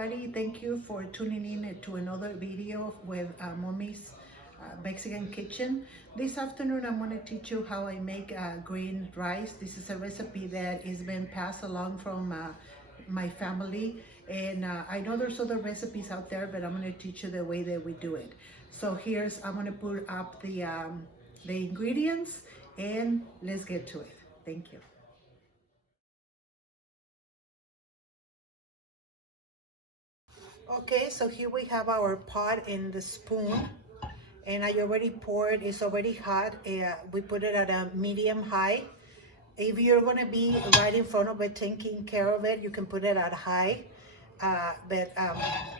everybody. Thank you for tuning in to another video with Mommy's Mexican Kitchen. This afternoon I'm going to teach you how I make green rice. This is a recipe that has been passed along from my family, and I know there's other recipes out there, but I'm going to teach you the way that we do it. So I'm going to put up the ingredients, and let's get to it. Thank you. Okay, so here we have our pot and the spoon, and I already poured. It's already hot. We put it at a medium high. If you're gonna be right in front of it taking care of it, you can put it at high, but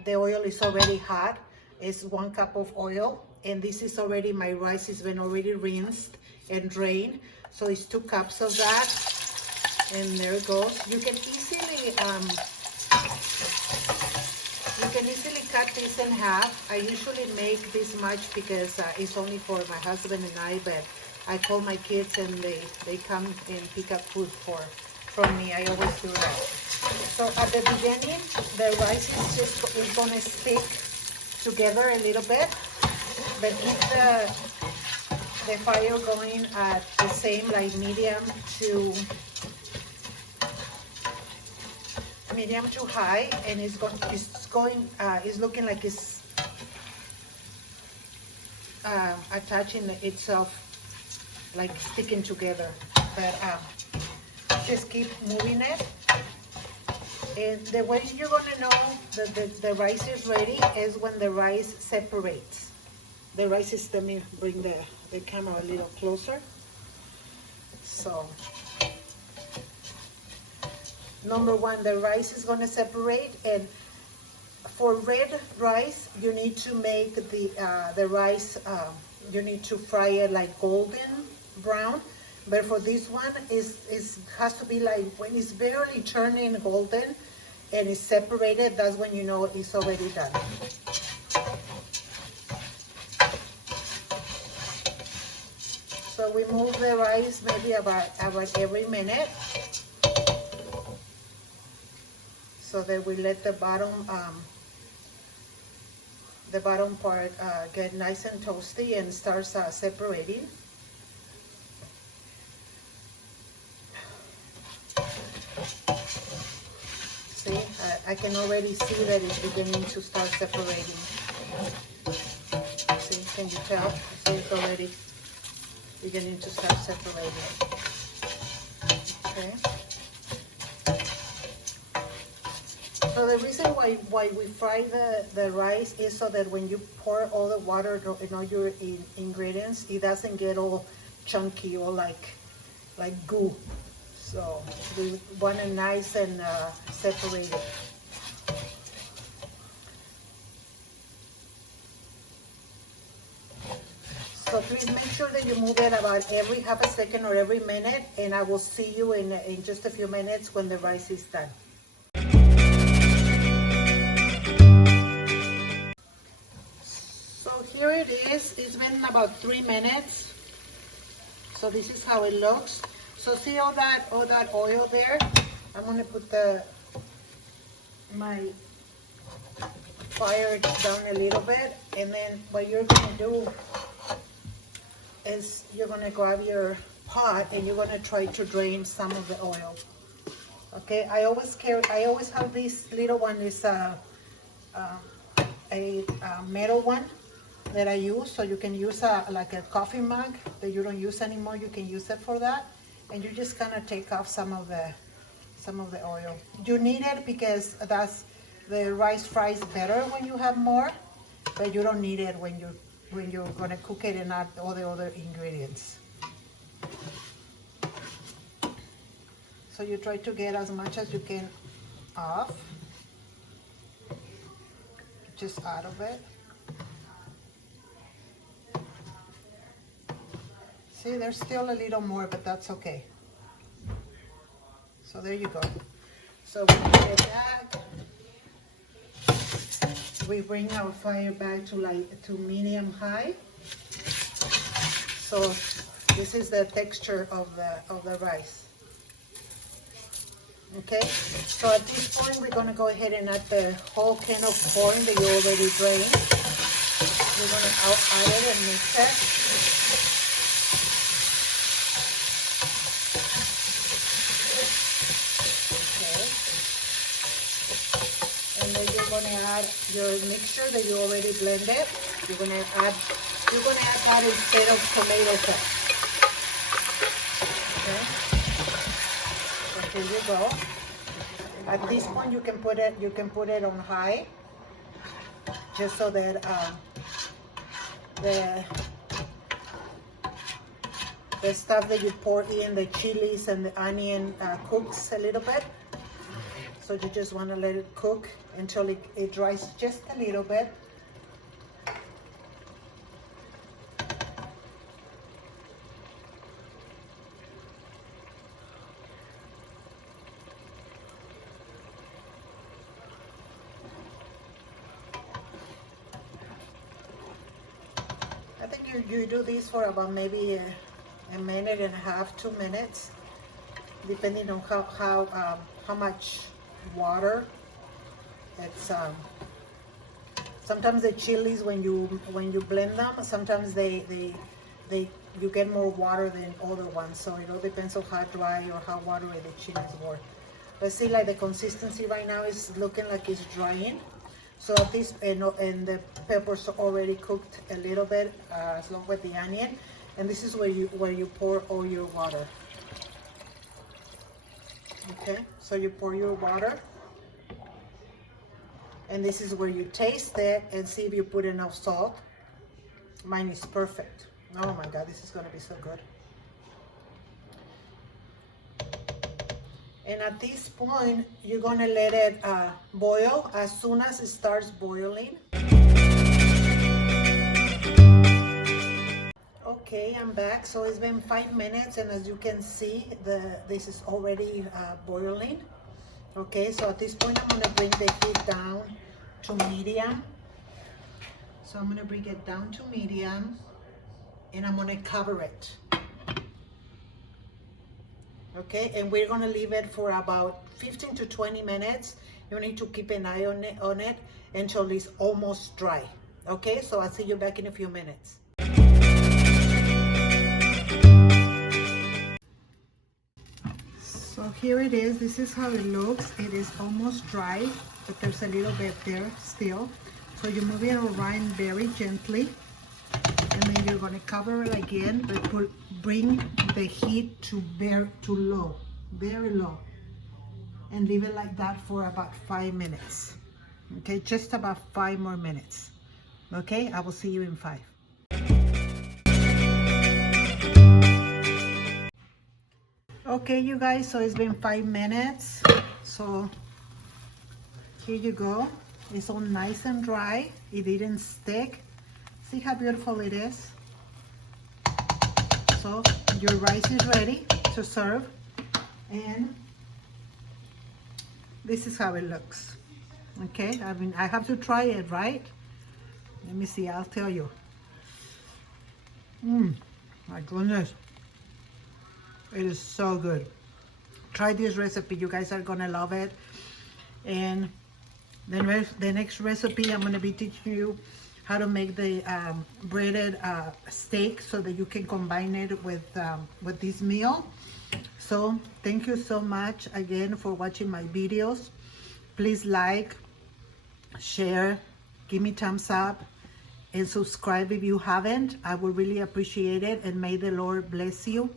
the oil is already hot. It's 1 cup of oil, and this is already, my rice has been already rinsed and drained, so it's 2 cups of that, and there it goes. You can easily cut this in half. I usually make this much because it's only for my husband and I, but I call my kids and they come and pick up food from me. I always do that. So at the beginning, the rice is going to stick together a little bit, but keep the fire going at the same, like medium to high, and it's looking like it's attaching itself, like sticking together, but just keep moving it. And the way you're gonna know that the rice is ready is when the rice separates. The rice is, let me bring the camera a little closer. So number one, the rice is going to separate, and for red rice, you need to make the rice, you need to fry it like golden brown. But for this one, it has to be like when it's barely turning golden and it's separated, that's when you know it's already done. So we move the rice maybe about every minute, so that we let the bottom part get nice and toasty and starts separating. See, I can already see that it's beginning to start separating. See, can you tell? See, it's already beginning to start separating. Okay. So the reason why we fry the rice is so that when you pour all the water and all your ingredients, it doesn't get all chunky or like goo. So we want it nice and separated. So please make sure that you move it about every half a second or every minute, and I will see you in just a few minutes when the rice is done. Here it is. It's been about 3 minutes. So this is how it looks. So see all that oil there? I'm gonna put my fire down a little bit, and then what you're gonna do is you're gonna grab your pot and you're gonna try to drain some of the oil. Okay, I always have this little one. Is a metal one that I use, so you can use like a coffee mug that you don't use anymore. You can use it for that, and you just kind of take off some of the oil. You need it because the rice fries better when you have more, but you don't need it when you're gonna cook it and add all the other ingredients. So you try to get as much as you can off, just out of it. See, there's still a little more, but that's okay. So there you go. So we put it back. We bring our fire back to medium high. So this is the texture of the rice. Okay, so at this point, we're gonna go ahead and add the whole can of corn that you already drained. We're gonna add it and mix it. Okay. And then you're gonna add your mixture that you already blended. You're gonna add that instead of tomato sauce. Okay. So here you go. At this point, you can put it on high, just so that the stuff that you pour in, the chilies and the onion, cooks a little bit. So you just want to let it cook until it dries just a little bit. I think you do this for about maybe a minute and a half, 2 minutes, depending on how much water. It's sometimes the chilies, when you blend them, sometimes you get more water than other ones. So it all depends on how dry or how watery the chilies were. Let's see, like the consistency right now is looking like it's drying. So at this, and the peppers already cooked a little bit, along with the onion. And this is where you pour all your water. Okay, so you pour your water. And this is where you taste it and see if you put enough salt. Mine is perfect. Oh my God, this is gonna be so good. And at this point, you're gonna let it boil. As soon as it starts boiling. Okay, I'm back. So it's been 5 minutes, and as you can see, this is already boiling. Okay, so at this point, I'm gonna bring the heat down to medium. So I'm gonna bring it down to medium, and I'm gonna cover it. Okay, and we're gonna leave it for about 15 to 20 minutes. You need to keep an eye on it until it's almost dry. Okay, so I'll see you back in a few minutes. So here it is. This is how it looks. It is almost dry, but there's a little bit there still. So you move it around very gently, and then you're going to cover it again, but bring the heat to low, very low, and leave it like that for about 5 minutes. Okay, just about 5 more minutes. Okay, I will see you in 5. Okay, you guys, so it's been 5 minutes. So here you go. It's all nice and dry. It didn't stick. See how beautiful it is? So your rice is ready to serve. And this is how it looks. Okay, I mean, I have to try it, right? Let me see, I'll tell you. My goodness. It is so good. Try this recipe. You guys are gonna love it. And then the next recipe, I'm gonna be teaching you how to make the breaded steak so that you can combine it with this meal. So thank you so much again for watching my videos. Please like, share, give me thumbs up, and subscribe if you haven't. I would really appreciate it, and may the Lord bless you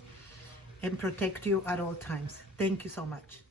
and protect you at all times. Thank you so much.